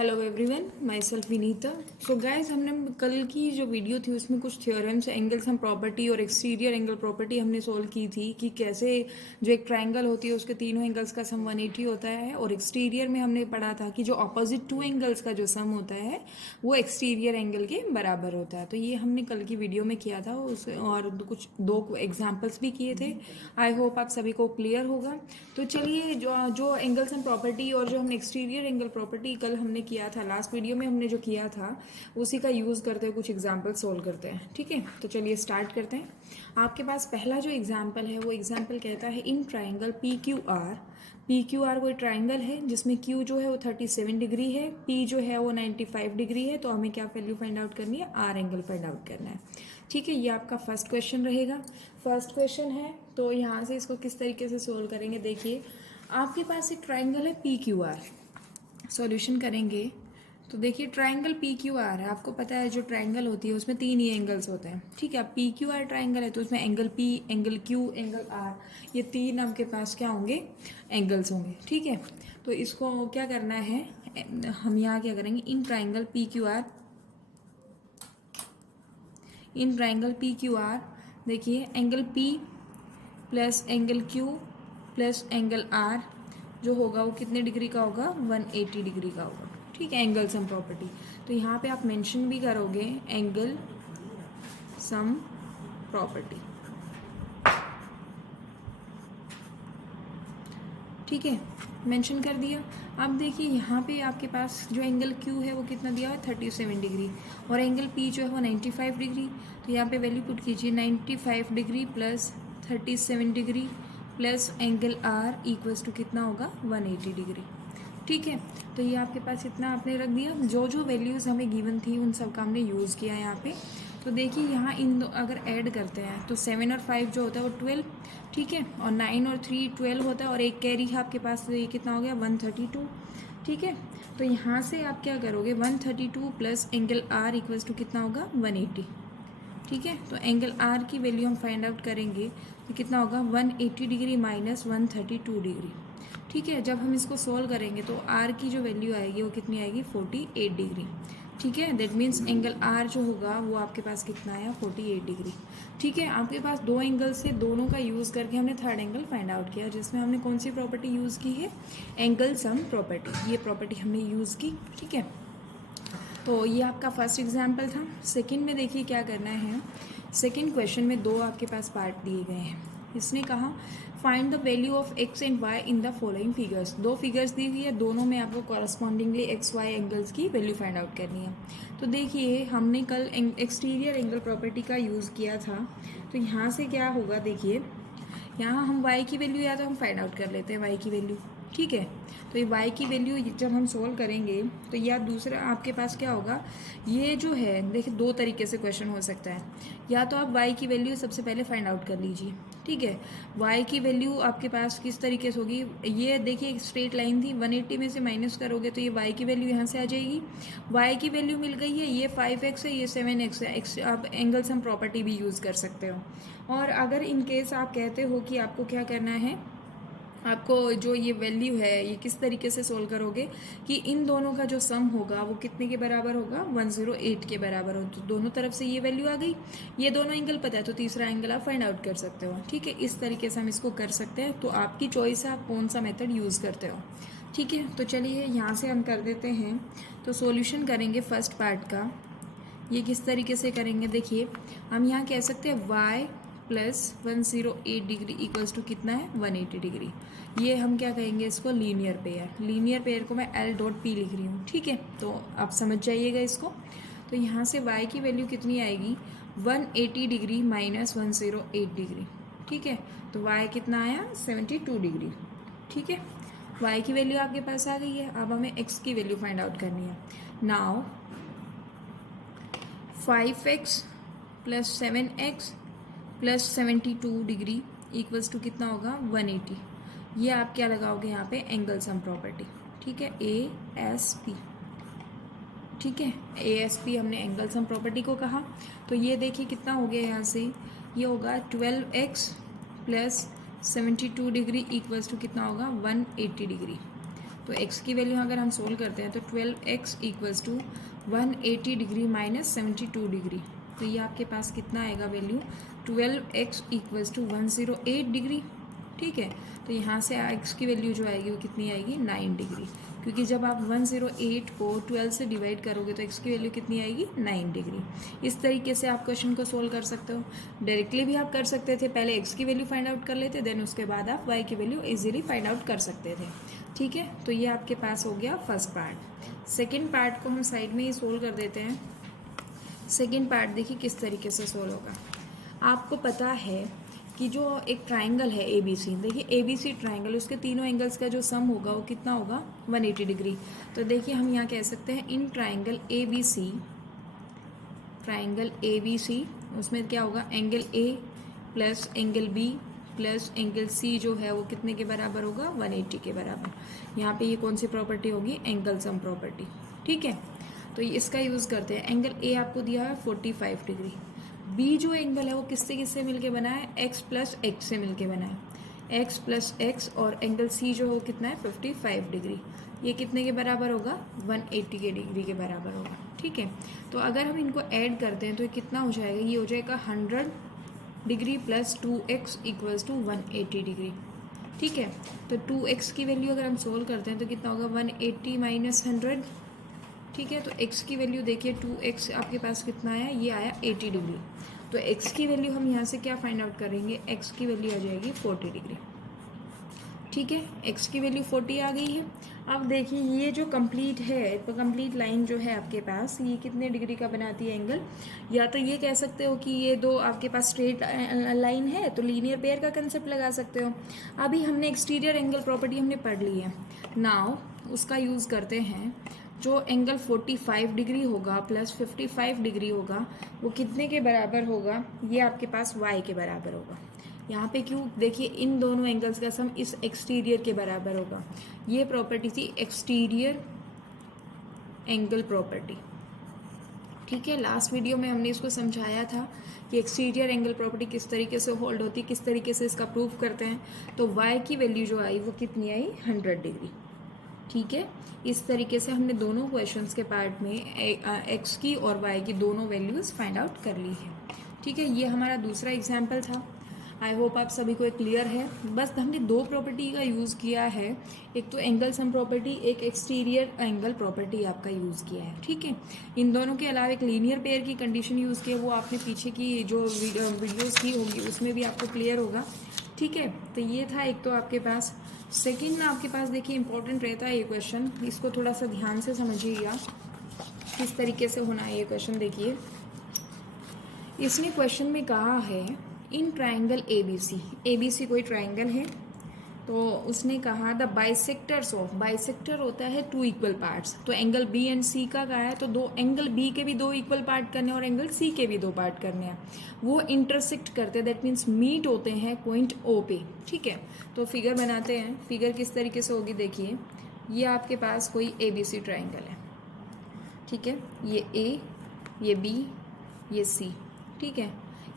Hello everyone, my self Vinita. So guys, हमने कल की जो वीडियो थी उसमें कुछ थ्योरम्स, एंगल सम प्रॉपर्टी और एक्सटीरियर एंगल प्रॉपर्टी हमने सोल्व की थी कि कैसे जो एक ट्रायंगल होती है उसके तीनों एंगल्स का सम 180 होता है, और एक्सटीरियर में हमने पढ़ा था कि जो ऑपोजिट टू एंगल्स का जो सम होता है वो एक्सटीरियर एंगल के बराबर होता है। तो ये हमने कल की वीडियो में किया था और कुछ दो एग्जाम्पल्स भी किए थे। आई होप आप सभी को क्लियर होगा। तो चलिए, जो जो एंगल सम प्रॉपर्टी और जो हमने एक्सटीरियर एंगल प्रॉपर्टी कल हमने किया था, लास्ट वीडियो में हमने जो किया था उसी का यूज़ करते हुए कुछ एग्जाम्पल सोल्व करते हैं। ठीक है, तो चलिए स्टार्ट करते हैं। आपके पास पहला जो एग्जाम्पल है वो एग्जाम्पल कहता है इन ट्राइंगल पी क्यू आर कोई ट्राइंगल है जिसमें क्यू जो है वो 37 डिग्री है, पी जो है वो 95 डिग्री है। तो हमें क्या वैल्यू फाइंड आउट करनी है? आर एंगल फाइंड आउट करना है। ठीक है, ये आपका फर्स्ट क्वेश्चन रहेगा। फर्स्ट क्वेश्चन है तो यहाँ से इसको किस तरीके से सोल्व करेंगे, देखिए आपके पास एक ट्राइंगल है पी क्यू आर। सॉल्यूशन करेंगे तो देखिए ट्राइंगल पी क्यू आर है, आपको पता है जो ट्राइंगल होती है उसमें तीन ही एंगल्स होते हैं। ठीक है, पी क्यू आर ट्राइंगल है तो उसमें angle P, angle Q, angle R, ये तीन आपके पास क्या होंगे? एंगल्स होंगे। ठीक है, तो इसको क्या करना है, हम यहाँ क्या करेंगे, in triangle P Q R, in triangle P Q R देखिए angle P plus angle Q plus angle R जो होगा वो कितने डिग्री का होगा? 180 डिग्री का होगा। ठीक है, एंगल सम प्रॉपर्टी। तो यहाँ पे आप मेंशन भी करोगे एंगल सम प्रॉपर्टी। ठीक है, मेंशन कर दिया। अब देखिए यहाँ पे आपके पास जो एंगल क्यू है वो कितना दिया हुआ है? 37 डिग्री, और एंगल पी जो है वो 95 डिग्री। तो यहाँ पे वैल्यू पुट कीजिए 95 degree plus 37 degree plus angle R equals to कितना होगा? 180 डिग्री। ठीक है, तो ये आपके पास इतना आपने रख दिया। जो जो वैल्यूज़ हमें गिवन थी उन सब का हमने यूज़ किया यहाँ पे। तो देखिए यहाँ इन दो अगर ऐड करते हैं तो 7 और 5 जो होता है वो 12। ठीक है, और 9 और 3 12 होता है, और एक कैरी है आपके पास, तो ये कितना हो गया? 132। ठीक है, तो यहाँ से आप क्या करोगे? 132 plus angle R equals to कितना होगा? 180। ठीक है, तो एंगल आर की वैल्यू हम फाइंड आउट करेंगे तो कितना होगा? 180 डिग्री माइनस 132 डिग्री। ठीक है, जब हम इसको सोल्व करेंगे तो आर की जो वैल्यू आएगी वो कितनी आएगी? 48 डिग्री। ठीक है, दैट मीन्स एंगल आर जो होगा वो आपके पास कितना आया? 48 डिग्री। ठीक है, आपके पास दो एंगल से दोनों का यूज़ करके हमने थर्ड एंगल फाइंड आउट किया, जिसमें हमने कौन सी प्रॉपर्टी यूज़ की है? Angle sum property. ये प्रॉपर्टी हमने यूज़ की। ठीक है, तो ये आपका फर्स्ट एग्जाम्पल था। सेकंड में देखिए क्या करना है। सेकंड क्वेश्चन में दो आपके पास पार्ट दिए गए हैं। इसने कहा find the value of X and Y in the following figures. दो फिगर्स दी हुई है, दोनों में आपको कॉरस्पॉन्डिंगली एक्स वाई एंगल्स की वैल्यू फाइंड आउट करनी है। तो देखिए हमने कल एक्सटीरियर एंगल प्रॉपर्टी का यूज़ किया था, तो यहाँ से क्या होगा? देखिए यहाँ हम y की वैल्यू या तो हम फाइंड आउट कर लेते हैं y की वैल्यू। ठीक है, तो ये y की वैल्यू जब हम सोल्व करेंगे तो या दूसरा आपके पास क्या होगा? ये जो है देखिए दो तरीके से क्वेश्चन हो सकता है। या तो आप y की वैल्यू सबसे पहले फाइंड आउट कर लीजिए। ठीक है, y की वैल्यू आपके पास किस तरीके से होगी? ये देखिए एक स्ट्रेट लाइन थी, 180 में से माइनस करोगे तो ये y की वैल्यू यहाँ से आ जाएगी। y की वैल्यू मिल गई है, ये 5x है, ये 7x है। आप एंगल सम प्रॉपर्टी भी यूज़ कर सकते हो। और अगर इन केस आप कहते हो कि आपको क्या करना है, आपको जो ये वैल्यू है ये किस तरीके से सोल्व करोगे कि इन दोनों का जो सम होगा वो कितने के बराबर होगा? 108 के बराबर हो। तो दोनों तरफ से ये वैल्यू आ गई, ये दोनों एंगल पता है तो तीसरा एंगल आप फाइंड आउट कर सकते हो। ठीक है, इस तरीके से हम इसको कर सकते हैं। तो आपकी चॉइस है आप कौन सा मेथड यूज़ करते हो। ठीक है, तो चलिए यहाँ से हम कर देते हैं। तो सोल्यूशन करेंगे फर्स्ट पार्ट का। ये किस तरीके से करेंगे? देखिए हम यहाँ कह सकते हैं y plus 108 degree equals to कितना है? 180 डिग्री। ये हम क्या कहेंगे इसको? Linear pair. लीनियर पेयर को मैं L डॉट P लिख रही हूँ। ठीक है, तो आप समझ जाइएगा इसको। तो यहाँ से y की वैल्यू कितनी आएगी? 180 डिग्री माइनस 108 डिग्री। ठीक है, तो y कितना आया? 72 डिग्री। ठीक है, y की वैल्यू आपके पास आ गई है। अब हमें x की वैल्यू फाइंड आउट करनी है। Now 5x plus 7x plus 72 degree equals to कितना होगा? 180। ये आप क्या लगाओगे यहाँ पे? Angle sum property. ठीक है, ASP। ठीक है, ASP हमने एंगल सम प्रॉपर्टी को कहा। तो ये देखिए कितना हो गया यहाँ से? ये होगा 12x plus 72 degree equals to कितना होगा? 180 डिग्री। तो x की वैल्यू अगर हम सोल्व करते हैं तो 12x equals to 180 degree minus 72 degree. तो ये आपके पास कितना आएगा value, 12x equals to 108 degree. ठीक है, तो यहाँ से x की वैल्यू जो आएगी वो कितनी आएगी, 9 डिग्री, क्योंकि जब आप 108 को 12 से डिवाइड करोगे तो x की वैल्यू कितनी आएगी, 9 डिग्री। इस तरीके से आप क्वेश्चन को सोल्व कर सकते हो। डायरेक्टली भी आप कर सकते थे, पहले x की वैल्यू फाइंड आउट कर लेते, देन उसके बाद आप y की वैल्यू इजीली फाइंड आउट कर सकते थे। ठीक है, तो ये आपके पास हो गया फर्स्ट पार्ट। सेकेंड पार्ट को हम साइड में ही सोल्व कर देते हैं। सेकेंड पार्ट देखिए किस तरीके से सोल्व होगा। आपको पता है कि जो एक ट्राइंगल है ए बी सी, देखिए ए बी सी ट्राइंगल, उसके तीनों एंगल्स का जो सम होगा वो कितना होगा, 180 डिग्री। तो देखिए हम यहाँ कह सकते हैं in triangle A B C, triangle A B C, उसमें क्या होगा, angle A plus angle B plus angle C जो है वो कितने के बराबर होगा, 180 के बराबर। यहाँ पे ये कौन सी प्रॉपर्टी होगी, एंगल सम प्रॉपर्टी। ठीक है, तो इसका यूज़ करते हैं। एंगल ए आपको दिया है 45 डिग्री, बी जो एंगल है वो किससे मिलके बना है, एक्स प्लस एक्स से मिलके बना है, एक्स प्लस एक्स, और एंगल सी जो हो कितना है, 55 डिग्री। ये कितने के बराबर होगा, 180 के डिग्री के बराबर होगा। ठीक है, तो अगर हम इनको ऐड करते हैं तो ये कितना हो जाएगा, ये हो जाएगा 100 degree plus 2x equals to 180 degree. ठीक है, तो 2x की वैल्यू अगर हम सोल्व करते हैं तो कितना होगा, 180 माइनस 100। ठीक है, तो x की वैल्यू देखिए 2x आपके पास कितना आया, ये आया 80 डिग्री। तो x की वैल्यू हम यहाँ से क्या फाइंड आउट करेंगे, x की वैल्यू आ जाएगी 40 डिग्री। ठीक है, x की वैल्यू 40 आ गई है। अब देखिए ये जो कंप्लीट है, तो कंप्लीट लाइन जो है आपके पास, ये कितने डिग्री का बनाती है एंगल, या तो ये कह सकते हो कि ये दो आपके पास स्ट्रेट लाइन है तो लीनियर पेयर का कंसेप्ट लगा सकते हो। अभी हमने एक्सटीरियर एंगल प्रॉपर्टी हमने पढ़ ली है, नाउ उसका यूज़ करते हैं। जो एंगल 45 डिग्री होगा प्लस 55 डिग्री होगा वो कितने के बराबर होगा, ये आपके पास y के बराबर होगा। यहाँ पे क्यों, देखिए इन दोनों एंगल्स का सम इस एक्सटीरियर के बराबर होगा। ये प्रॉपर्टी थी एक्सटीरियर एंगल प्रॉपर्टी। ठीक है, लास्ट वीडियो में हमने इसको समझाया था कि एक्सटीरियर एंगल प्रॉपर्टी किस तरीके से होल्ड होती है, किस तरीके से इसका प्रूफ करते हैं। तो y की वैल्यू जो आई वो कितनी आई, 100 डिग्री। ठीक है, इस तरीके से हमने दोनों क्वेश्चंस के पार्ट में x की और y की दोनों वैल्यूज़ फाइंड आउट कर ली है। ठीक है, ये हमारा दूसरा एग्जाम्पल था। आई होप आप सभी को क्लियर है। बस हमने दो प्रॉपर्टी का यूज़ किया है, एक तो एंगल सम प्रॉपर्टी, एक एक्सटीरियर एंगल प्रॉपर्टी आपका यूज़ किया है। ठीक है, इन दोनों के अलावा एक लीनियर पेयर की कंडीशन यूज़ की है, वो आपने पीछे की जो वीडियोज़ की होगी उसमें भी आपको क्लियर होगा। ठीक है, तो ये था एक तो आपके पास। सेकंड में आपके पास देखिए इंपॉर्टेंट रहता है ये क्वेश्चन, इसको थोड़ा सा ध्यान से समझिएगा किस तरीके से होना है ये क्वेश्चन। देखिए इसने क्वेश्चन में कहा है इन ट्राइंगल ए बी सी कोई ट्राइंगल है, तो उसने कहा द बाइसेक्टर्स ऑफ, बाइसेक्टर होता है टू इक्वल पार्ट्स, तो एंगल बी एंड सी का कहा है तो दो एंगल बी के भी दो इक्वल पार्ट करने हैं और एंगल सी के भी दो पार्ट करने हैं, वो इंटरसेक्ट करते हैं, दैट मीन्स मीट होते हैं पॉइंट ओ पे। ठीक है, तो फिगर बनाते हैं। फिगर किस तरीके से होगी, देखिए ये आपके पास कोई ए बी सी ट्राइंगल है। ठीक है, ये ए, ये बी, ये सी। ठीक है,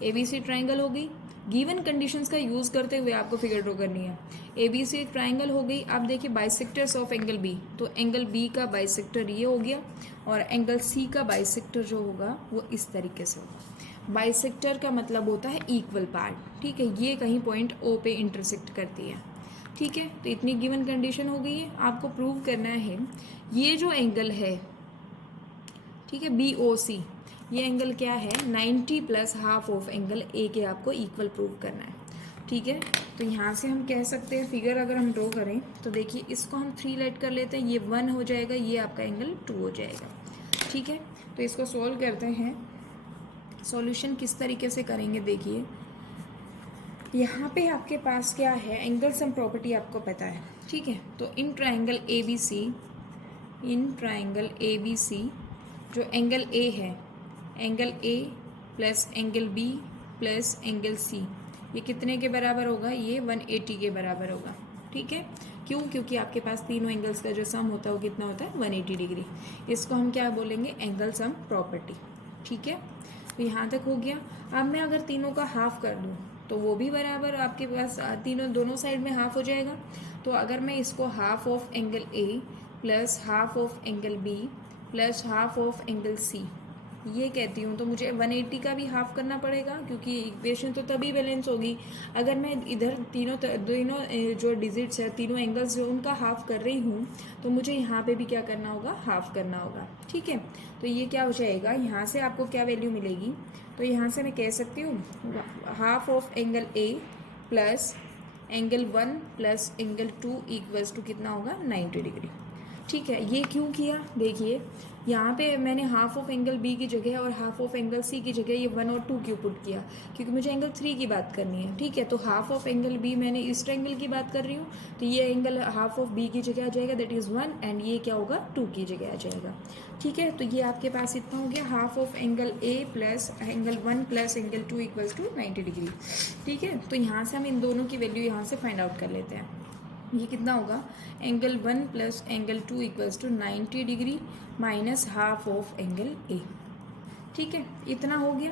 ए बी सी ट्राइंगल हो गई। गिवन कंडीशंस का यूज़ करते हुए आपको फिगर ड्रॉ करनी है। ए बी सी ट्राइंगल हो गई। अब देखिए बाइसेक्टर्स ऑफ एंगल बी, तो एंगल बी का बाइसेक्टर ये हो गया और एंगल सी का बाइसेक्टर जो होगा वो इस तरीके से होगा। बाइसेक्टर का मतलब होता है इक्वल पार्ट। ठीक है, ये कहीं पॉइंट ओ पे इंटरसेक्ट करती है। ठीक है, तो इतनी गिवन कंडीशन हो गई है। आपको प्रूव करना है ये जो एंगल है, ठीक है, बी ओ सी, ये एंगल क्या है, 90 plus half of angle A के आपको इक्वल प्रूव करना है। ठीक है, तो यहाँ से हम कह सकते हैं फिगर अगर हम ड्रॉ करें तो देखिए इसको हम 3 लेट कर लेते हैं, ये 1 हो जाएगा, ये आपका एंगल 2 हो जाएगा। ठीक है, तो इसको सॉल्व करते हैं। सॉल्यूशन किस तरीके से करेंगे, देखिए यहाँ पे आपके पास क्या है, एंगल सम प्रॉपर्टी आपको पता है। ठीक है, तो in triangle A B C, in triangle A B C जो एंगल ए है, angle A plus angle B plus angle C, ये कितने के बराबर होगा, ये 180 के बराबर होगा। ठीक है, क्यों, क्योंकि आपके पास तीनों एंगल्स का जो सम होता है वो कितना होता है, 180 डिग्री। इसको हम क्या बोलेंगे, एंगल सम प्रॉपर्टी। ठीक है, तो यहाँ तक हो गया। अब मैं अगर तीनों का हाफ कर दूँ तो वो भी बराबर आपके पास तीनों दोनों साइड में हाफ हो जाएगा। तो अगर मैं इसको half of angle A plus half of angle B plus half of angle C ये कहती हूँ, तो मुझे 180 का भी हाफ करना पड़ेगा, क्योंकि इक्वेशन तो तभी बैलेंस होगी अगर मैं इधर तीनों जो डिजिट्स है, तीनों एंगल्स जो उनका हाफ कर रही हूँ, तो मुझे यहाँ पे भी क्या करना होगा, हाफ करना होगा। ठीक है, तो ये क्या हो जाएगा, यहाँ से आपको क्या वैल्यू मिलेगी, तो यहाँ से मैं कह सकती हूँ half of angle A plus angle 1 plus angle 2 equals to कितना होगा, 90 डिग्री। ठीक है, ये क्यों किया, देखिए यहाँ पे मैंने हाफ ऑफ एंगल बी की जगह और हाफ ऑफ एंगल सी की जगह ये 1 और 2 क्यों पुट किया, क्योंकि मुझे एंगल 3 की बात करनी है। ठीक है, तो हाफ ऑफ एंगल बी मैंने इस ट्रायंगल की बात कर रही हूँ, तो ये एंगल हाफ ऑफ बी की जगह आ जाएगा, दैट इज़ 1, एंड ये क्या होगा, 2 की जगह आ जाएगा। ठीक है, तो ये आपके पास इतना हो गया, half of angle A plus angle 1 plus angle 2 equals to 90 degree. ठीक है, तो यहाँ से हम इन दोनों की वैल्यू यहाँ से फाइंड आउट कर लेते हैं। ये कितना होगा, angle 1 plus angle 2 equals to 90 degree minus half of angle A. ठीक है, इतना हो गया।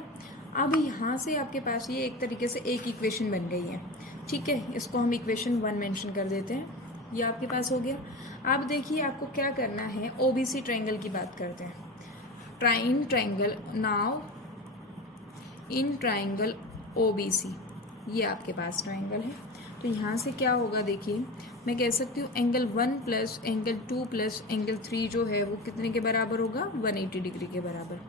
अब यहाँ से आपके पास ये एक तरीके से एक इक्वेशन बन गई है। ठीक है, इसको हम इक्वेशन 1 मेंशन कर देते हैं, ये आपके पास हो गया। अब देखिए आपको क्या करना है, ओबीसी ट्रायंगल की बात करते हैं। Triangle now in triangle OBC, ये आपके पास ट्रायंगल है, तो यहाँ से क्या होगा, देखिए मैं कह सकती हूँ angle 1 plus angle 2 plus angle 3 जो है वो कितने के बराबर होगा, 180 डिग्री के बराबर।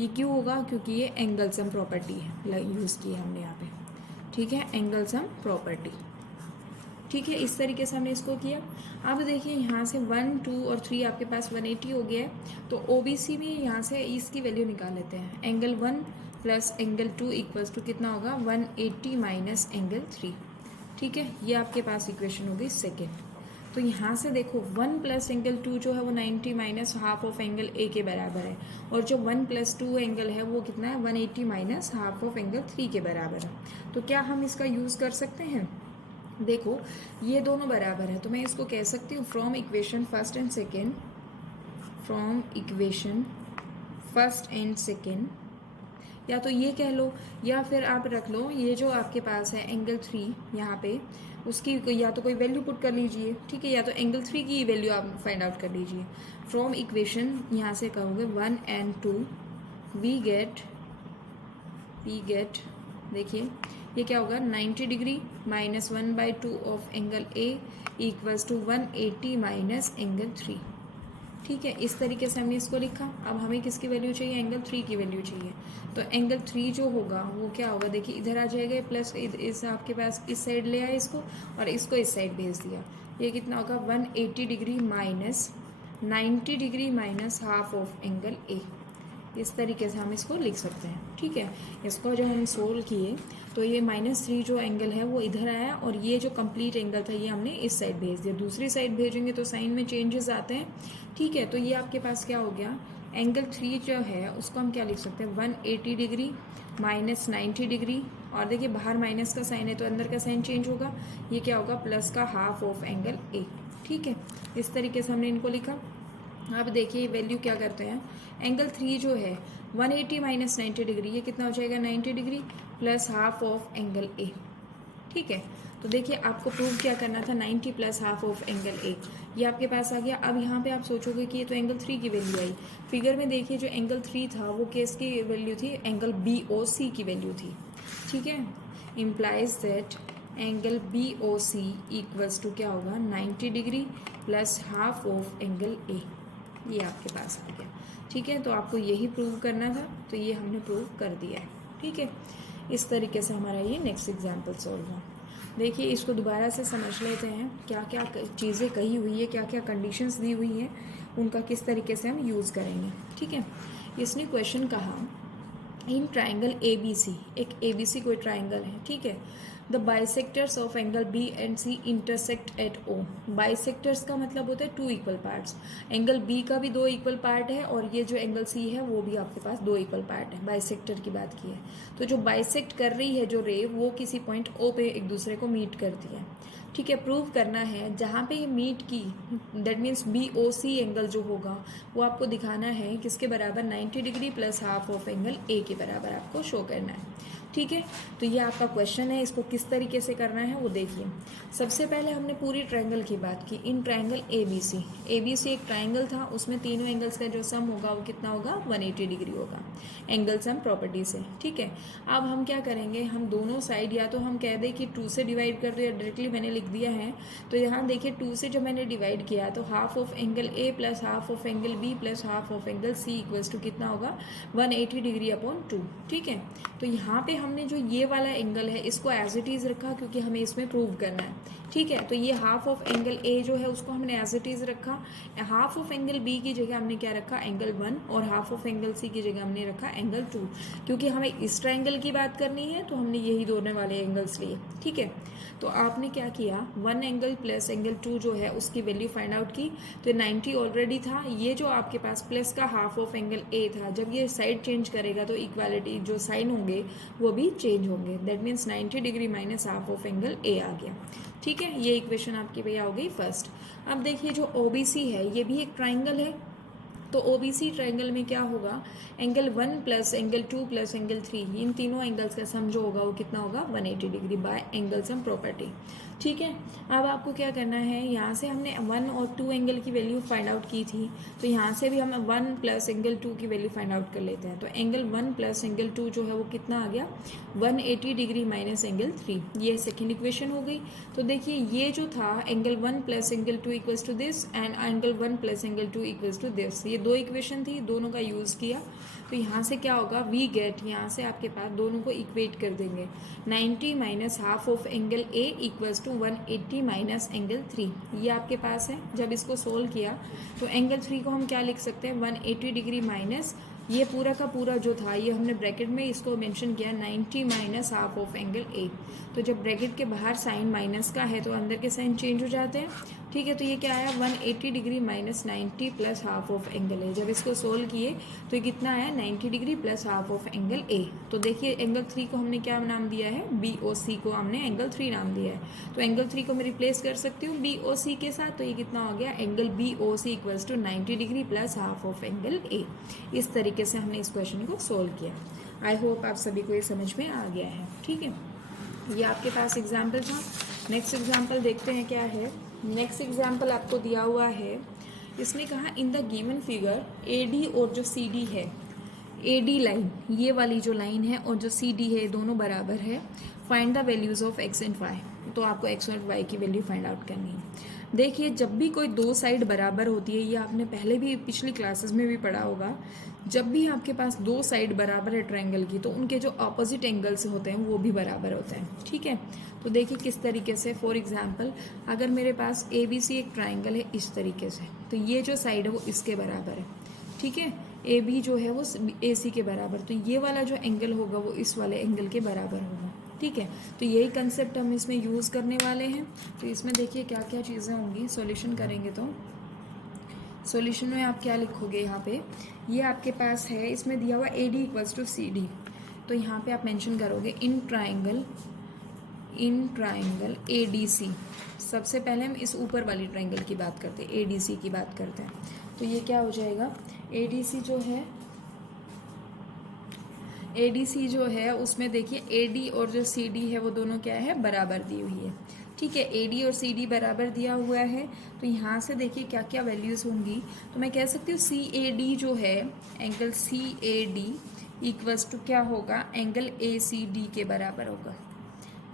ये क्यों होगा, क्योंकि ये एंगल सम प्रॉपर्टी है, यूज़ की है हमने यहाँ पे। ठीक है, एंगल सम प्रॉपर्टी। ठीक है, इस तरीके से हमने इसको किया। अब देखिए यहाँ से 1, 2 और 3 आपके पास 180 हो गया है, तो ओबीसी में यहाँ से इसकी वैल्यू निकाल लेते हैं। Angle 1 plus angle 2 equals to कितना होगा, 180 माइनस एंगल 3। ठीक है, ये आपके पास इक्वेशन हो गई सेकेंड। तो यहाँ से देखो 1 प्लस एंगल 2 जो है वो 90 minus half of angle A के बराबर है, और जो 1 प्लस 2 एंगल है वो कितना है, 180 माइनस हाफ ऑफ एंगल 3 के बराबर है। तो क्या हम इसका यूज़ कर सकते हैं, देखो ये दोनों बराबर है, तो मैं इसको कह सकती हूँ from equation first and second, from equation first and second, या तो ये कह लो या फिर आप रख लो ये जो आपके पास है एंगल 3 यहाँ पे, उसकी या तो कोई वैल्यू पुट कर लीजिए। ठीक है, या तो एंगल 3 की वैल्यू आप फाइंड आउट कर लीजिए। फ्रॉम इक्वेशन यहाँ से कहोगे 1 and 2 वी गेट देखिए ये क्या होगा, 90 degree minus 1/2 of angle A equals to 180 minus angle 3। ठीक है, इस तरीके से हमने इसको लिखा। अब हमें किसकी वैल्यू चाहिए, एंगल 3 की वैल्यू चाहिए। तो एंगल 3 जो होगा वो क्या होगा, देखिए इधर आ जाएगा, प्लस इस आपके पास इस साइड ले आया इसको और इसको इस साइड भेज दिया। ये कितना होगा, 180 degree minus 90 degree minus half of angle A. इस तरीके से हम इसको लिख सकते हैं। ठीक है, इसको जब हम सोल्व किए तो ये -3 जो एंगल है वो इधर आया, और ये जो कंप्लीट एंगल था ये हमने इस साइड भेज दिया। दूसरी साइड भेजेंगे तो साइन में चेंजेस आते हैं। ठीक है, तो ये आपके पास क्या हो गया, एंगल 3 जो है उसको हम क्या लिख सकते हैं, 180 डिग्री माइनस 90 डिग्री, और देखिए बाहर माइनस का साइन है तो अंदर का साइन चेंज होगा, ये क्या होगा, प्लस का हाफ ऑफ एंगल ए। ठीक है, इस तरीके से हमने इनको लिखा। अब देखिए वैल्यू क्या करते हैं, एंगल 3 जो है 180 माइनस 90 डिग्री, ये कितना हो जाएगा, 90 degree plus half of angle A. ठीक है, तो देखिए आपको प्रूव क्या करना था, 90 plus half of angle A, ये आपके पास आ गया। अब यहाँ पे आप सोचोगे कि ये तो एंगल 3 की वैल्यू आई। फिगर में देखिए जो एंगल 3 था वो किसकी वैल्यू थी, एंगल बी ओ सी की वैल्यू थी। ठीक है, implies that angle B O C equals to क्या होगा, 90 degree plus half of angle A, ये आपके पास आ गया। ठीक है, तो आपको यही प्रूव करना था, तो ये हमने प्रूव कर दिया है। ठीक है, इस तरीके से हमारा ये नेक्स्ट एग्जाम्पल सॉल्व हुआ। देखिए इसको दोबारा से समझ लेते हैं, क्या क्या चीज़ें कही हुई है, क्या क्या कंडीशंस दी हुई हैं, उनका किस तरीके से हम यूज़ करेंगे। ठीक है, इसने क्वेश्चन कहा इन ट्राइंगल ए बी सी, एक ए बी सी कोई ट्राइंगल है। ठीक है, the bisectors of angle B and C intersect at O. Bisectors का मतलब होता है 2 इक्वल पार्ट्स। एंगल बी का भी 2 इक्वल पार्ट है, और ये जो एंगल सी है वो भी आपके पास 2 इक्वल पार्ट है। बाइसेक्टर की बात की है, तो जो बाइसेक्ट कर रही है जो रे, वो किसी पॉइंट ओ पे एक दूसरे को मीट करती है। ठीक है, प्रूव करना है जहाँ पे ये मीट की, that means B O C angle जो होगा वो आपको दिखाना है किसके बराबर, 90 degree plus half of angle A के बराबर आपको शो करना है। ठीक है, तो ये आपका क्वेश्चन है, इसको किस तरीके से करना है वो देखिए। सबसे पहले हमने पूरी ट्रायंगल की बात की, इन ट्रायंगल ए बी सी एक ट्रायंगल था, उसमें तीनों एंगल्स का जो सम होगा वो कितना होगा, 180 डिग्री होगा, एंगल सम प्रॉपर्टी से। ठीक है, अब हम क्या करेंगे, हम दोनों साइड या तो हम कह दें कि 2 से डिवाइड कर दो, या डायरेक्टली मैंने लिख दिया है। तो यहाँ देखिए 2 से जब मैंने डिवाइड किया तो half of angle A plus half of angle B plus half of angle C equals to कितना होगा, 180 डिग्री अपॉन 2। ठीक है, तो यहाँ पे हमने जो ये वाला एंगल है इसको एज इट इज़ रखा, क्योंकि हमें इसमें प्रूव करना है। ठीक है, तो ये हाफ ऑफ एंगल ए जो है उसको हमने एज इट इज़ रखा, हाफ ऑफ एंगल बी की जगह हमने क्या रखा, एंगल 1, और हाफ ऑफ एंगल सी की जगह हमने रखा एंगल 2। क्योंकि हमें इस ट्रायंगल की बात करनी है तो हमने यही दोनों वाले एंगल्स लिए। ठीक है, तो आपने क्या किया, 1 एंगल प्लस एंगल 2 जो है उसकी वैल्यू फाइंड आउट की, तो 90 ऑलरेडी था। ये जो आपके पास प्लस का हाफ ऑफ एंगल ए था, जब ये साइड चेंज करेगा तो इक्वालिटी जो साइन होंगे वो भी चेंज होंगे, that means 90 degree minus half of angle A आ गया। ठीक है, ये इक्वेशन आपकी भैया हो गई फर्स्ट। अब देखिए जो OBC है ये भी एक ट्राइंगल है, तो OBC ट्राइंगल में क्या होगा, angle 1 plus angle 2 plus angle 3, इन तीनों एंगल्स का सम जो होगा वो कितना होगा, 180 degree by angle sum property. ठीक है, अब आपको क्या करना है, यहाँ से हमने 1 और 2 एंगल की वैल्यू फाइंड आउट की थी, तो यहाँ से भी हम 1 प्लस एंगल 2 की वैल्यू फाइंड आउट कर लेते हैं। तो एंगल 1 प्लस एंगल 2 जो है वो कितना आ गया, 180 डिग्री माइनस एंगल 3, ये सेकेंड इक्वेशन हो गई। तो देखिए ये जो था angle 1 plus angle 2 equals to this and angle 1 plus angle 2 equals to this, ये दो इक्वेशन थी, दोनों का यूज़ किया। तो यहाँ से क्या होगा, वी गेट, यहाँ से आपके पास दोनों को इक्वेट कर देंगे, 90 minus half of angle A equals to 180 minus angle 3, ये आपके पास है। जब इसको सोल्व किया तो एंगल 3 को हम क्या लिख सकते हैं, 180 डिग्री माइनस, ये पूरा का पूरा जो था ये हमने ब्रैकेट में इसको मेंशन किया, 90 माइनस हाफ ऑफ एंगल ए। तो जब ब्रैकेट के बाहर साइन माइनस का है तो अंदर के साइन चेंज हो जाते हैं। ठीक है, तो ये क्या आया, 180 degree minus 90 plus half of angle ए। जब इसको सोल्व किए तो ये कितना आया, 90 degree plus half of angle ए। तो देखिए एंगल 3 को हमने क्या नाम दिया है, BOC को हमने एंगल 3 नाम दिया है। तो एंगल 3 को मैं रिप्लेस कर सकती हूँ BOC के साथ, तो ये कितना हो गया, angle BOC equals to 90 degree plus half of angle A. इस तरीके से हमने इस क्वेश्चन को सोल्व किया। आई होप आप सभी को ये समझ में आ गया है। ठीक है, ये आपके पास एग्जाम्पल था। नेक्स्ट एग्जाम्पल देखते हैं क्या है। नेक्स्ट एग्जाम्पल आपको दिया हुआ है, इसने कहा इन द गिवन फिगर AD और जो CD है, AD लाइन ये वाली जो लाइन है और जो CD है दोनों बराबर है, find the values of x and y। तो आपको x और y की वैल्यू फाइंड आउट करनी है। देखिए जब भी कोई दो साइड बराबर होती है, ये आपने पहले भी पिछली क्लासेस में भी पढ़ा होगा, जब भी आपके पास दो साइड बराबर है ट्रायंगल की तो उनके जो ऑपोजिट एंगल्स होते हैं वो भी बराबर होते हैं। ठीक है, तो देखिए किस तरीके से, फॉर एग्जांपल अगर मेरे पास ABC एक ट्रायंगल है इस तरीके से, तो ये जो साइड है वो इसके बराबर है। ठीक है, AB जो है वो AC के बराबर, तो ये वाला जो एंगल होगा वो इस वाले एंगल के बराबर होगा। ठीक है, तो यही कंसेप्ट हम इसमें यूज़ करने वाले हैं। तो इसमें देखिए क्या क्या चीज़ें होंगी, सॉल्यूशन करेंगे तो सॉल्यूशन में आप क्या लिखोगे, यहाँ पे ये आपके पास है, इसमें दिया हुआ AD इक्वल्स टू CD, तो यहाँ पे आप मेंशन करोगे इन ट्रायंगल ADC। सबसे पहले हम इस ऊपर वाली ट्रायंगल की बात करते हैं, ADC की बात करते हैं। तो ये क्या हो जाएगा, ADC जो है उसमें देखिए AD और जो CD है वो दोनों क्या है, बराबर दी हुई है। ठीक है, AD और CD बराबर दिया हुआ है, तो यहाँ से देखिए क्या क्या वैल्यूज़ होंगी। तो मैं कह सकती हूँ CAD जो है, एंगल CAD इक्वल्स टू क्या होगा, एंगल ACD के बराबर होगा।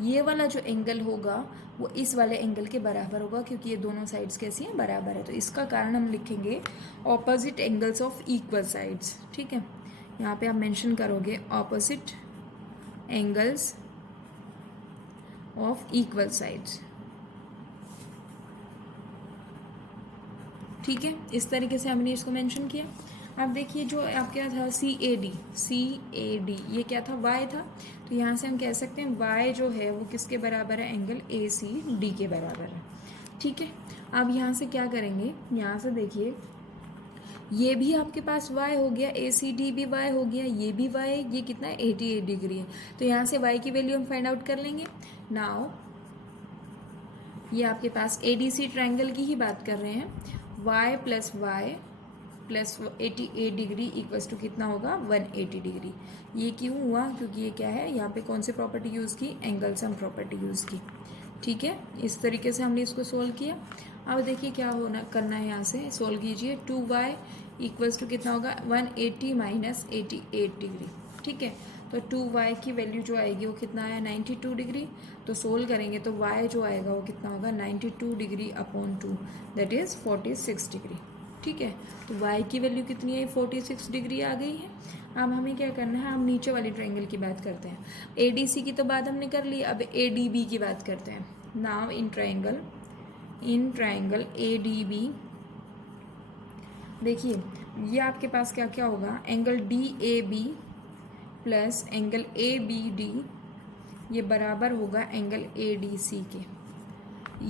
ये वाला जो एंगल होगा वो इस वाले एंगल के बराबर होगा, क्योंकि ये दोनों साइड्स कैसी हैं, बराबर है। तो इसका कारण हम लिखेंगे opposite angles of equal sides. ठीक है, यहाँ पे आप मेंशन करोगे opposite angles of equal sides. ठीक है, इस तरीके से हमने इसको मेंशन किया। अब देखिए जो आपके था CAD ये क्या था, y था, तो यहाँ से हम कह सकते हैं y जो है वो किसके बराबर है, एंगल ACD के बराबर है। ठीक है, अब यहाँ से क्या करेंगे, यहाँ से देखिए ये भी आपके पास y हो गया, ACD भी y हो गया, ये भी y, ये कितना है 88 डिग्री है। तो यहाँ से y की वैल्यू हम फाइंड आउट कर लेंगे। नाउ ये आपके पास ADC ट्रायंगल की ही बात कर रहे हैं, y plus y plus 88 degree equals to कितना होगा 180 डिग्री। ये क्यों हुआ? क्योंकि ये क्या है, यहाँ पे कौन सी प्रॉपर्टी यूज़ की, एंगल सम प्रॉपर्टी यूज़ की। ठीक है, इस तरीके से हमने इसको सोल्व किया। अब देखिए क्या होना करना है, यहाँ से सोल्व कीजिए। 2y इक्वल्स टू कितना होगा 180 माइनस 88 डिग्री। ठीक है, तो 2y की वैल्यू जो आएगी वो कितना आया 92 डिग्री। तो सोल्व करेंगे तो y जो आएगा वो कितना होगा 92 degree upon 2 that is 46 degree. ठीक है, तो y की वैल्यू कितनी है 46 डिग्री आ गई है। अब हमें क्या करना है, हम नीचे वाली ट्रायंगल की बात करते हैं। ADC की तो बात हमने कर ली, अब ADB की बात करते हैं। नाउ इन ट्रायंगल ADB देखिए ये आपके पास क्या क्या होगा, angle DAB plus angle ABD ये बराबर होगा एंगल ADC के।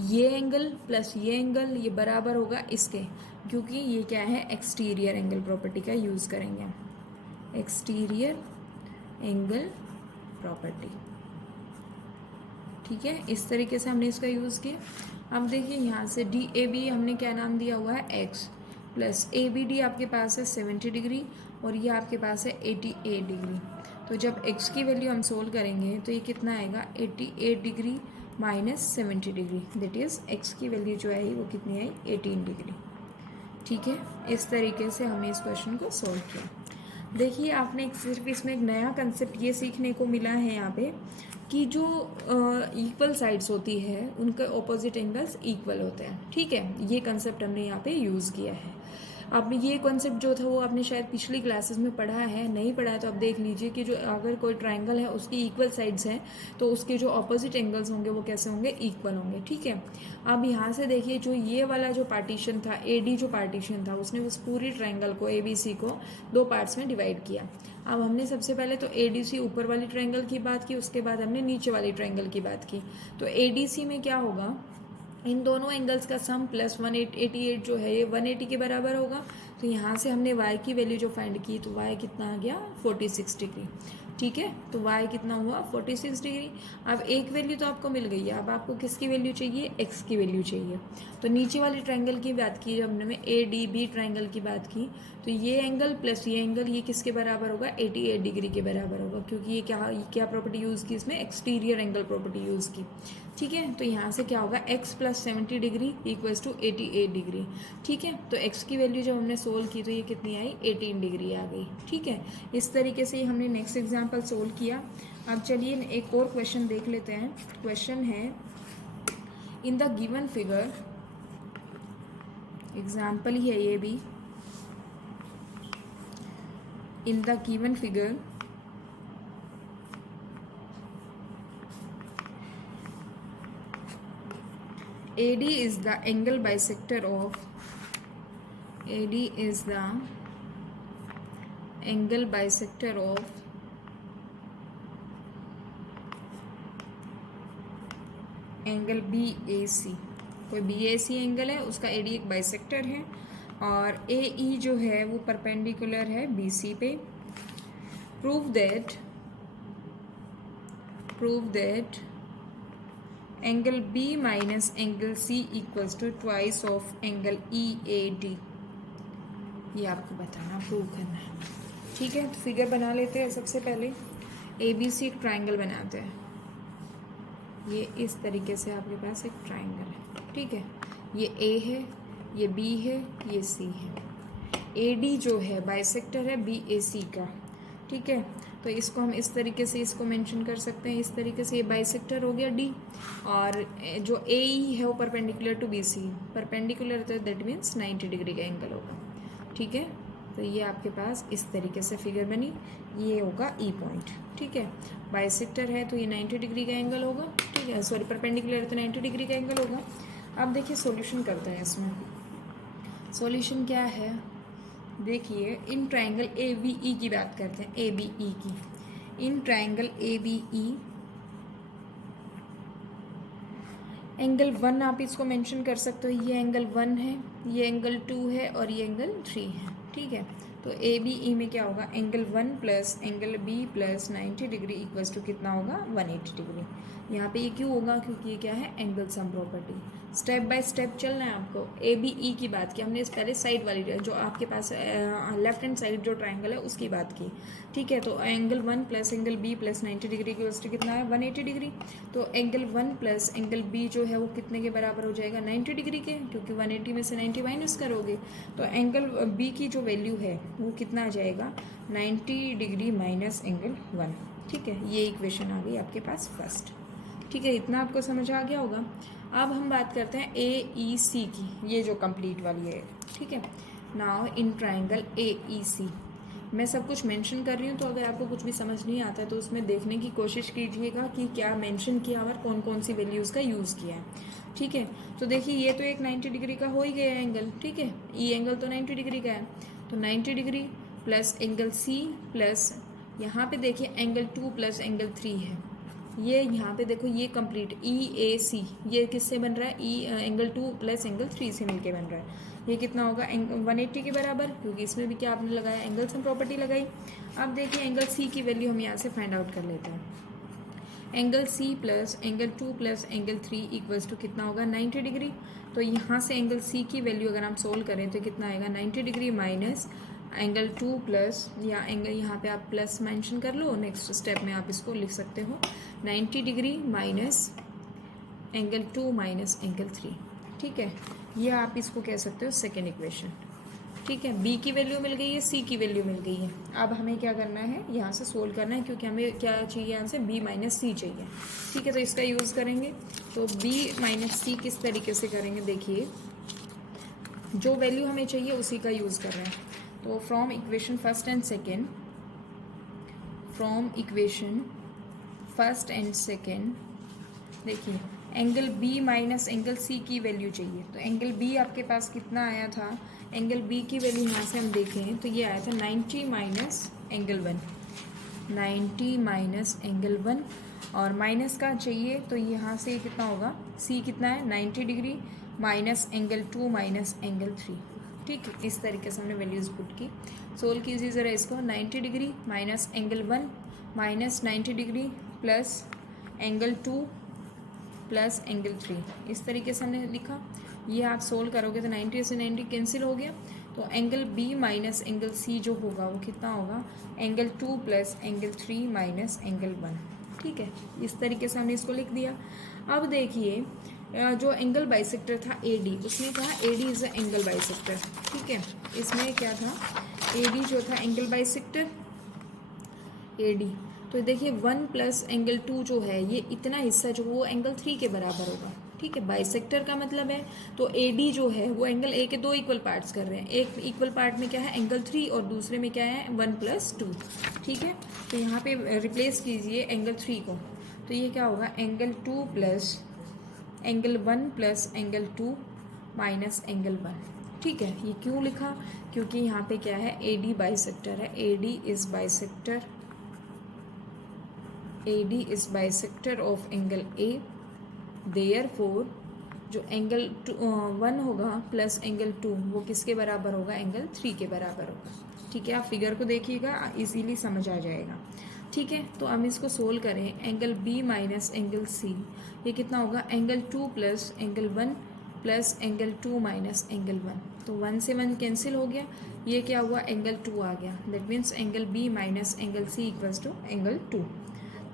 ये एंगल प्लस ये एंगल ये बराबर होगा इसके, क्योंकि ये क्या है एक्सटीरियर एंगल प्रॉपर्टी का यूज़ करेंगे, एक्सटीरियर एंगल प्रॉपर्टी। ठीक है, इस तरीके से हमने इसका यूज़ किया। अब देखिए यहाँ से DAB हमने क्या नाम दिया हुआ है x, प्लस ABD आपके पास है 70 डिग्री और ये आपके पास है 88 डिग्री। तो जब x की वैल्यू हम सोल्व करेंगे तो ये कितना आएगा 88 degree minus 70 degree, that is x की वैल्यू जो आई वो कितनी आई 18 डिग्री। ठीक है, इस तरीके से हमने इस क्वेश्चन को सोल्व किया। देखिए आपने सिर्फ इसमें एक नया कंसेप्ट ये सीखने को मिला है यहाँ पे कि जो इक्वल साइड्स होती है उनके ऑपोजिट एंगल्स इक्वल होते हैं। ठीक है, ये कंसेप्ट हमने यहाँ पे यूज़ किया है। अब ये कॉन्सेप्ट जो था वो आपने शायद पिछली क्लासेस में पढ़ा है, नहीं पढ़ा है तो आप देख लीजिए कि जो अगर कोई ट्रायंगल है उसकी इक्वल साइड्स हैं तो उसके जो ऑपोजिट एंगल्स होंगे वो कैसे होंगे, इक्वल होंगे। ठीक है, अब यहाँ से देखिए जो ये वाला जो पार्टीशन था AD जो पार्टीशन था उसने उस पूरी ट्रायंगल को ABC को 2 पार्ट्स में डिवाइड किया। अब हमने सबसे पहले तो ADC ऊपर वाली ट्रायंगल की बात की, उसके बाद हमने नीचे वाली ट्रायंगल की बात की। तो ADC में क्या होगा, इन दोनों एंगल्स का सम प्लस 188 जो है ये 180 के बराबर होगा। तो यहाँ से हमने y की वैल्यू जो फाइंड की तो y कितना आ गया 46 डिग्री। ठीक है, तो y कितना हुआ 46 डिग्री। अब एक वैल्यू तो आपको मिल गई है, अब आपको किसकी वैल्यू चाहिए, x की वैल्यू चाहिए। तो नीचे वाली ट्रायंगल की बात की, जब हमने ADB ट्रायंगल की बात की तो ये एंगल प्लस ये एंगल ये किसके बराबर होगा 88 डिग्री के बराबर होगा, क्योंकि ये क्या प्रॉपर्टी यूज़ की, इसमें एक्सटीरियर एंगल प्रॉपर्टी यूज़ की। ठीक है, तो यहाँ से क्या होगा x plus 70 degree equals to 88 degree. ठीक है, तो x की वैल्यू जब हमने सोल्व की तो ये कितनी आई 18 डिग्री आ गई। ठीक है, इस तरीके से हमने नेक्स्ट एग्जाम्पल सोल्व किया। अब चलिए एक और क्वेश्चन देख लेते हैं। क्वेश्चन है in the given figure, example ही है ये भी, in the given figure AD is the angle bisector of angle BAC। कोई BAC एंगल है उसका AD एक बाइसेक्टर है और AE जो है वो परपेंडिकुलर है BC पे। Prove that angle B minus angle C equals to twice of angle EAD। ये आपको बताना, प्रूव करना है। ठीक है, तो फिगर बना लेते हैं। सबसे पहले ABC एक ट्रायंगल बनाते हैं। ये इस तरीके से आपके पास एक ट्रायंगल है। ठीक है, ये A है, ये B है, ये C है। AD जो है बाइसेक्टर है BAC का। ठीक है, तो इसको हम इस तरीके से इसको मेंशन कर सकते हैं। इस तरीके से ये बाइसेक्टर हो गया D, और जो AE है वो परपेंडिकुलर टू BC, परपेंडिकुलर तो दैट मीन्स 90 डिग्री का एंगल होगा। ठीक है, तो ये आपके पास इस तरीके से फिगर बनी, ये होगा E पॉइंट। ठीक है, बाइसेक्टर है तो ये 90 डिग्री का एंगल होगा। ठीक है, सॉरी परपेंडिकुलर है तो 90 डिग्री का एंगल होगा। अब देखिए सॉल्यूशन करते हैं इसमें। सॉल्यूशन क्या है, देखिए इन ट्रायंगल ABE की बात करते हैं, ABE की। इन ट्रायंगल ABE एंगल 1 आप इसको मेंशन कर सकते हो, ये एंगल 1 है, ये एंगल 2 है और ये एंगल 3 है। ठीक है। तो ए बी ई में क्या होगा, angle 1 plus angle B plus 90 degree equals to कितना होगा 180 डिग्री। यहाँ पे ये क्यों होगा, क्योंकि ये क्या है angle sum property. Step by step चलना है आपको। ए बी ई की बात की हमने पहले, साइड वाली जो आपके पास लेफ्ट हैंड साइड जो ट्राइंगल है उसकी बात की, ठीक है। तो angle 1 plus angle B plus 90 degree equals to कितना है 180 डिग्री। तो एंगल 1 प्लस एंगल बी जो है वो कितने के बराबर हो जाएगा 90 डिग्री के, क्योंकि 180 में से 90 माइनस करोगे तो एंगल बी की जो वैल्यू है वो कितना आ जाएगा 90 डिग्री माइनस एंगल 1, ठीक है। ये इक्वेशन आ गई आपके पास फर्स्ट, ठीक है। इतना आपको समझ आ गया होगा। अब हम बात करते हैं ए ई सी की, ये जो कंप्लीट वाली है, ठीक है। नाउ इन ट्राइंगल ए ई सी मैं सब कुछ मेंशन कर रही हूँ, तो अगर आपको कुछ भी समझ नहीं आता है तो उसमें देखने की कोशिश कीजिएगा कि क्या मेंशन किया और कौन कौन सी वैल्यूज़ का यूज़ किया है, ठीक है। तो देखिए ये तो एक 90 डिग्री का हो ही गया एंगल, ठीक है। ई एंगल तो 90 डिग्री का है, तो 90 degree plus angle C plus यहाँ पे देखिए एंगल 2 प्लस एंगल 3 है। ये यहाँ पे देखो ये कंप्लीट ई ए सी ये किससे बन रहा है, ई एंगल 2 प्लस एंगल 3 से मिलके बन रहा है। ये कितना होगा 180 के बराबर, क्योंकि इसमें भी क्या आपने लगाया एंगल सम प्रॉपर्टी लगाई। अब देखिए एंगल सी की वैल्यू हम यहाँ से फाइंड आउट कर लेते हैं। Angle C plus angle 2 plus angle 3 equals to कितना होगा 90 डिग्री। तो यहाँ से एंगल सी की वैल्यू अगर हम सोल्व करें तो कितना आएगा 90 डिग्री माइनस एंगल 2 प्लस, या एंगल यहाँ पे आप प्लस मेंशन कर लो, नेक्स्ट स्टेप में आप इसको लिख सकते हो 90 degree minus angle 2 minus angle 3, ठीक है। ये आप इसको कह सकते हो सेकेंड इक्वेशन, ठीक है। बी की वैल्यू मिल गई है, सी की वैल्यू मिल गई है। अब हमें क्या करना है, यहाँ से सोल्व करना है, क्योंकि हमें क्या चाहिए यहाँ से बी माइनस सी चाहिए, ठीक है। तो इसका यूज़ करेंगे। तो बी माइनस सी किस तरीके से करेंगे, देखिए जो वैल्यू हमें चाहिए उसी का यूज़ कर रहे हैं। तो from equation first and second, from equation first and second देखिए angle B minus angle C की वैल्यू चाहिए। तो एंगल बी आपके पास कितना आया था, एंगल बी की वैल्यू यहाँ से हम देखें तो ये आया था 90 माइनस एंगल 1, 90 माइनस एंगल 1, और माइनस का चाहिए तो यहाँ से कितना होगा, सी कितना है 90 degree minus angle 2 minus angle 3, ठीक है। इस तरीके से हमने वैल्यूज़ पुट की। सोल्व कीजिए ज़रा इसको, 90 degree minus angle 1 minus 90 degree plus angle 2 plus angle 3, इस तरीके से हमने लिखा। ये आप सोल्व करोगे तो 90 से 90 कैंसिल हो गया। तो angle B minus angle C जो होगा वो कितना होगा, angle 2 plus angle 3 minus angle 1, ठीक है। इस तरीके से हमने इसको लिख दिया। अब देखिए जो एंगल बाइसेक्टर था ए डी, उसने कहा A D is a angle bisector, ठीक है। इसमें क्या था, ए डी जो था एंगल बाइसेक्टर ए डी। तो देखिए 1 प्लस एंगल 2 जो है ये इतना हिस्सा जो वो एंगल 3 के बराबर होगा, ठीक है। बाइसेक्टर का मतलब है तो ए डी जो है वो एंगल ए के दो इक्वल पार्ट्स कर रहे हैं। एक इक्वल पार्ट में क्या है एंगल 3 और दूसरे में क्या है 1 प्लस 2, ठीक है। तो यहाँ पे रिप्लेस कीजिए एंगल 3 को, तो ये क्या होगा angle 2 plus angle 1 plus angle 2 minus angle 1, ठीक है। ये क्यों लिखा, क्योंकि यहाँ पे क्या है ए डी बाइसेक्टर है, A D is bisector, AD is bisector of angle A, therefore जो एंगल 1 होगा प्लस एंगल 2 वो किसके बराबर होगा, एंगल 3 के बराबर होगा, ठीक है। आप फिगर को देखिएगा इजीली समझ आ जाएगा, ठीक है। तो हम इसको सोल्व करें, angle B minus angle C ये कितना होगा, angle 2 plus angle 1 plus angle 2 minus angle 1, तो 1 से 1 कैंसिल हो गया। ये क्या हुआ, एंगल 2 आ गया, that means angle B minus angle C equals to angle 2,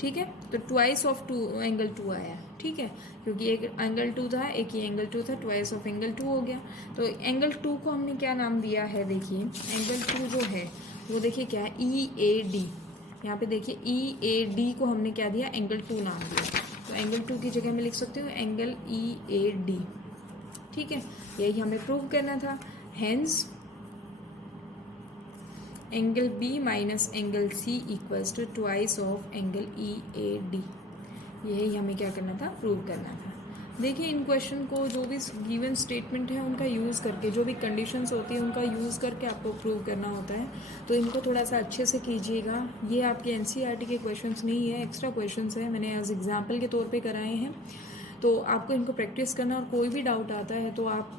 ठीक है। तो ट्वाइस ऑफ 2 एंगल 2 आया, ठीक है, क्योंकि एक एंगल 2 था एक ही एंगल 2 था, ट्वाइस ऑफ एंगल 2 हो गया। तो एंगल 2 को हमने क्या नाम दिया है, देखिए एंगल 2 जो है वो देखिए क्या है ई ए डी, यहाँ पे देखिए ई ए डी को हमने क्या दिया, एंगल 2 नाम दिया। तो एंगल 2 की जगह में लिख सकते हो एंगल ई ए डी, ठीक है। यही हमें प्रूव करना था। Hence angle B minus angle C equals to twice of angle EAD, यही हमें क्या करना था, प्रूव करना था। देखिए इन क्वेश्चन को जो भी गिवन स्टेटमेंट है उनका यूज़ करके, जो भी कंडीशंस होती है उनका यूज़ करके आपको प्रूव करना होता है। तो इनको थोड़ा सा अच्छे से कीजिएगा। ये आपके NCERT के क्वेश्चंस नहीं है, एक्स्ट्रा क्वेश्चंस है, मैंने एज एग्जाम्पल के तौर पे कराए हैं। तो आपको इनको प्रैक्टिस करना, और कोई भी डाउट आता है तो आप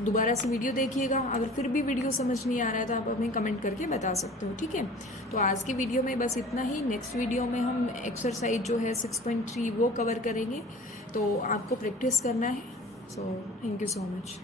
दोबारा से वीडियो देखिएगा। अगर फिर भी वीडियो समझ नहीं आ रहा है तो आप हमें कमेंट करके बता सकते हो, ठीक है। तो आज की वीडियो में बस इतना ही। नेक्स्ट वीडियो में हम एक्सरसाइज जो है 6.3 वो कवर करेंगे, तो आपको प्रैक्टिस करना है। So thank you so much.